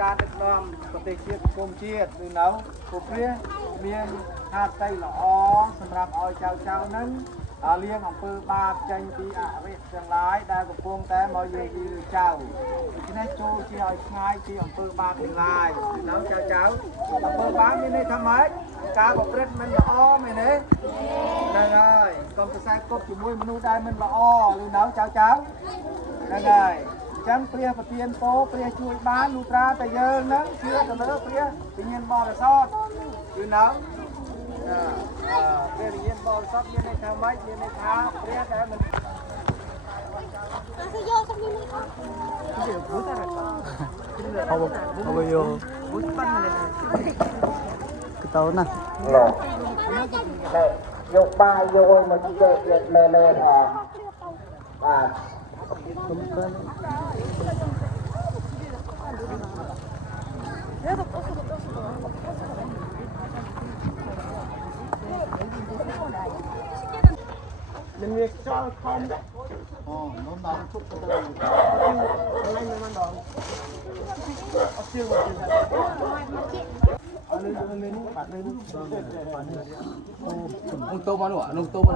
การដឹกนำประเทศជាតិกรมជាតិឬនៅពួកព្រះមានហាត់តៃល្អសម្រាប់ឲ្យចៅនឹងលៀងអំពើបាបចេញពីអរិយទាំងឡាយដែលកំពុងតែមកយាយីចៅដូច្នេះចូលជាឲ្យឆ្ងាយពីអំពើបាបទាំងឡាយនៅចៅអំពើបាបមានន័យថាម៉េចការប្រព្រឹត្តមិនល្អមែនទេហ្នឹងហើយកុំសរសើរគប់ជាមួយមនុស្សដែលមិនល្អឬនៅចៅហ្នឹងហើយចឹងព្រះប្រទានពរព្រះជួយបានលុត្រាតែយើងហ្នឹងជឿទៅលើព្រះវិញ្ញាណបរិសុទ្ធយូរណាស់ព្រះវិញ្ញាណបរិសុទ្ធមានន័យថាម៉េចមានន័យថាព្រះដែលមិនเอาไปโยกระเตานะยกบ่ายโยมาที่เด็กเล่นอ่ายังมีเจ้าทอมอ๋อน้องดองชุบตัวอะไรมันดองเอาเชือกมาเอาเลยนี่ปัดเลยนี่โอ้ลงโตมาหนูลงโตมา